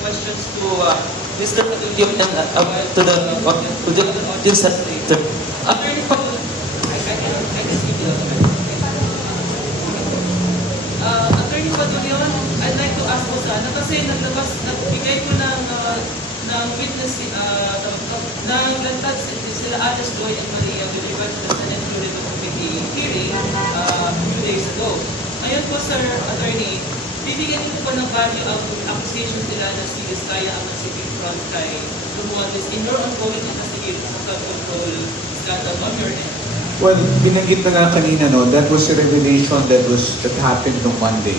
questions to Mr. Padulyo and to the audience at later. Attorney Padulyo, I can speak now. Attorney Padulyo, I'd like to ask po sana kasi nagbigay ko ng witness, naglantad sila Alice Joy and Maria with regard to the Senate Florida Committee hearing 2 days ago. Ngayon po, Sir Attorney, bibigyan niyo po ng value ang accusation nila na si Vizcaya ang nagsiping front kay Romualdez in your ongoing investigation sa flood control scandal on your end? Well, binanggit na nga kanina, no, that was a revelation that happened on Monday.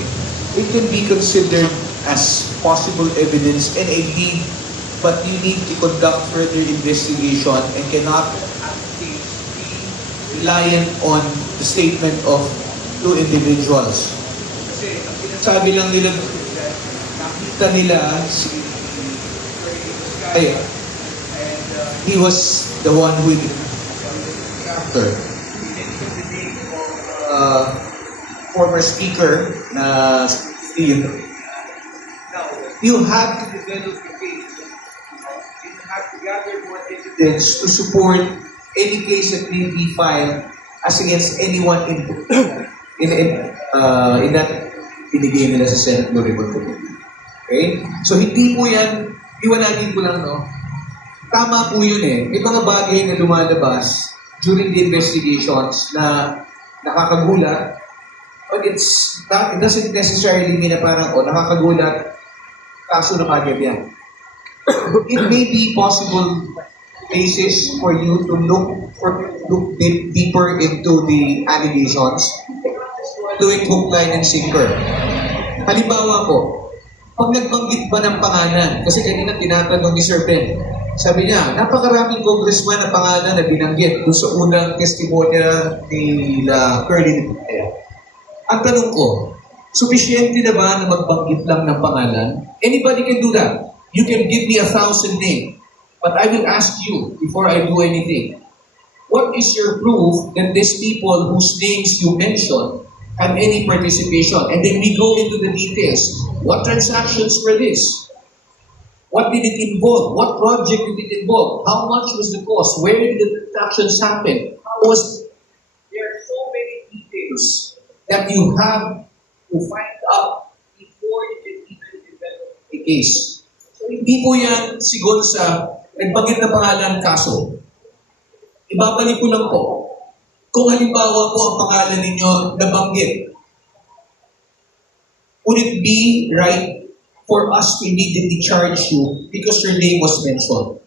It can be considered as possible evidence and a lead, but you need to conduct further investigation and cannot at this stage be reliant on the statement of two individuals. Kasi ang sinasabi lang nila, nakita nila si Vizcaya and he was the one who did the after. Former speaker na Steve. Now, you have to develop the case. You have to gather more evidence to support any case that may be filed as against anyone in that binigay nila sa Senate Law Report Committee. Okay? So hindi po yan, iwanagin ko lang, no? Tama po yun eh. May mga bagay na lumalabas during the investigations na nakakagulat, but it doesn't necessarily mean na parang, nakakagulat, kaso na kagad yan. It may be possible cases for you to look deeper into the allegations, doing hook, line, and sinker. Halimbawa po, pag nagbanggit ba ng pangalan, kasi kanina tinatanong ni Sir Ben, sabi niya, napakaraming congressman na pangalan na binanggit doon sa unang testimonya ni Curly. Ang tanong ko, sufficiente na ba na magbanggit lang ng pangalan? Anybody can do that. You can give me 1,000 names. But I will ask you, before I do anything, what is your proof that these people whose names you mentioned had any participation? And then we go into the details. What transactions were this? What did it involve? What project did it involve? How much was the cost? Where did the transactions happen? There are so many details that you have to find out before you can even develop a case. So hindi po yan siguro sa nagbanggit na pangalan kaso. Ibabalik ko lang po. Kung halimbawa po ang pangalan ninyo nabanggit, would it be right for us to immediately charge you because your name was mentioned?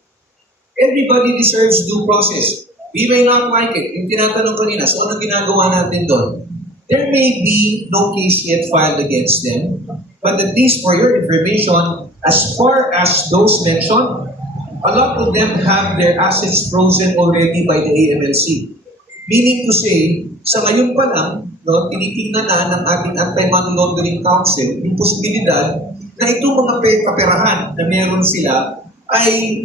Everybody deserves due process. We may not like it. Yung tinatanong kanina, so anong ginagawa natin doon? There may be no case yet filed against them, but at least for your information, as far as those mentioned, a lot of them have their assets frozen already by the AMLC. Meaning to say, sa ngayon pa lang, no, tinitingnan na ng ating Anti-Money Laundering Council yung posibilidad na itong mga kaperahan na meron sila ay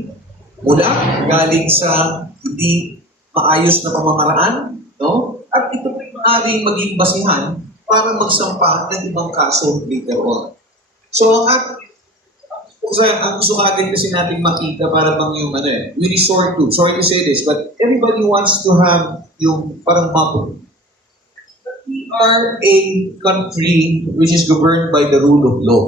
mula galing sa hindi maayos na pamamaraan, no? At ito ay maaaring maging basihan para magsampa ng ibang kaso later on. So ang gusto agad kasi natin makita para bang yung we resort to, sorry to say this, but everybody wants to have yung parang map. We are a country which is governed by the rule of law.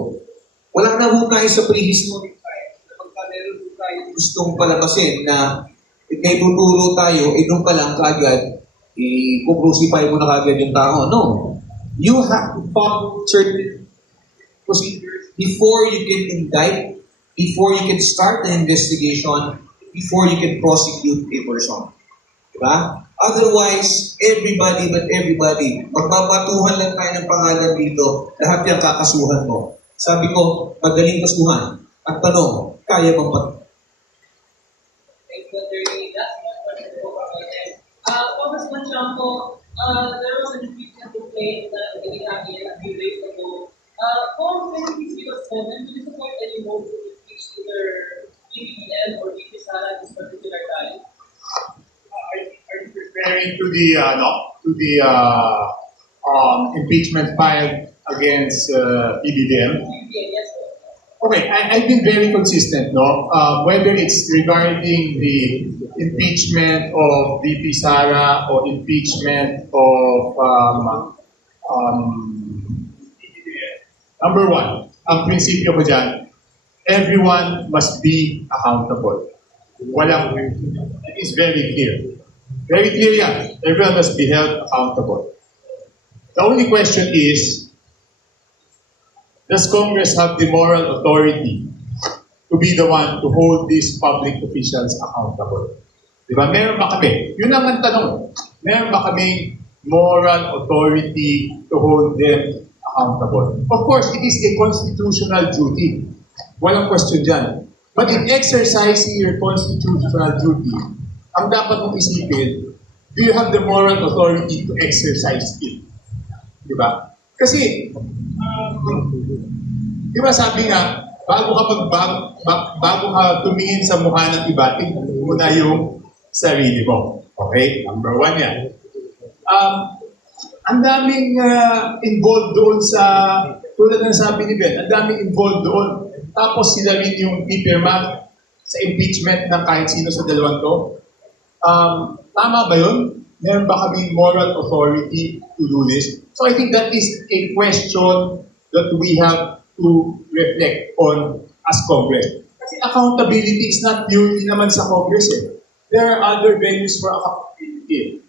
Wala na ho tayo sa prehistoric time. Kapag meron ho tayo gustong palabasin na may tuturo tayo, doon pa lang kagad, i-crucify mo na kagad yung tao. No. You have to follow certain procedures before you can indict, before you can start an investigation, before you can prosecute a person. Diba? Otherwise, everybody, magbabatuhan lang tayo ng pangalan dito, lahat yung kakasuhan mo. Sabi ko, madaling kasuhan. At tanong, kaya bang Thank you, Attorney. Last question po kami. Congressman Chanco, there was an impeachment complaint that ginagawa a few days ago. Kung can you give us comment, do you support any motion to impeach either BBM or VP Sara at this particular time? Are you referring to the impeachment filed against PBBM? BBM, yes, sir. Okay, I've been very consistent, no? Whether it's regarding the impeachment of VP Sara or impeachment of number one, ang prinsipyo ko dyan, everyone must be accountable. Walang, it is very clear. Very clear yan. Everyone must be held accountable. The only question is, does Congress have the moral authority to be the one to hold these public officials accountable? Diba? Meron ba kami? Yun lang ang tanong. Meron ba kaming moral authority to hold them accountable? Of course, it is a constitutional duty. Walang question dyan. But in exercising your constitutional duty, ang dapat mong isipin, do you have the moral authority to exercise it? Diba? Kasi, di ba sabi nga, bago ka tumingin sa mukha ng iba, tingnan mo na yung sarili mo. Okay? Number one yan. Ang daming involved doon sa, tulad ng sabi ni Ben, ang daming involved doon. Tapos sila rin yung pipirma sa impeachment ng kahit sino sa dalawang to. Tama ba yun? Meron ba kaming moral authority to do this? So I think that is a question that we have to reflect on as Congress. Kasi accountability is not purely naman sa Congress eh. There are other venues for accountability.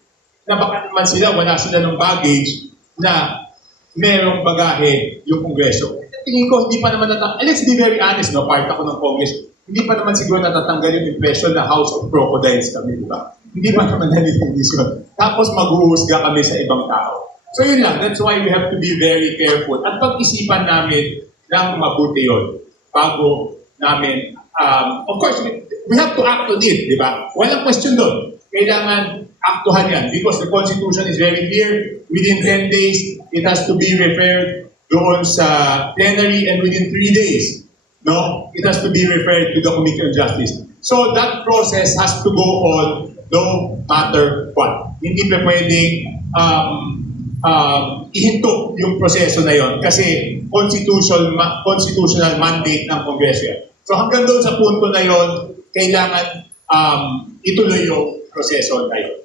Na baka naman wala sila ng baggage na merong bagahe yung Kongreso. Tingin ko, hindi pa naman let's be very honest, no, part ako ng Congress, hindi pa naman siguro natatanggal yung impression na House of Crocodiles kami, di ba? Hindi pa naman nalilindisyon. Tapos maghuhusga kami sa ibang tao. So yun lang, that's why we have to be very careful. At pag-isipan namin ng mabuti yun bago namin, of course, we have to act on it, di ba? Walang question doon. Kailangan aktuhan yan because the Constitution is very clear. Within 10 days, it has to be referred doon sa plenary and within 3 days, no, it has to be referred to the Committee on Justice. So that process has to go on no matter what. Hindi pa pwedeng ihinto yung proseso na yon kasi constitutional mandate ng Kongreso yan. So hanggang doon sa punto na yon, kailangan ituloy yung proseso na yon.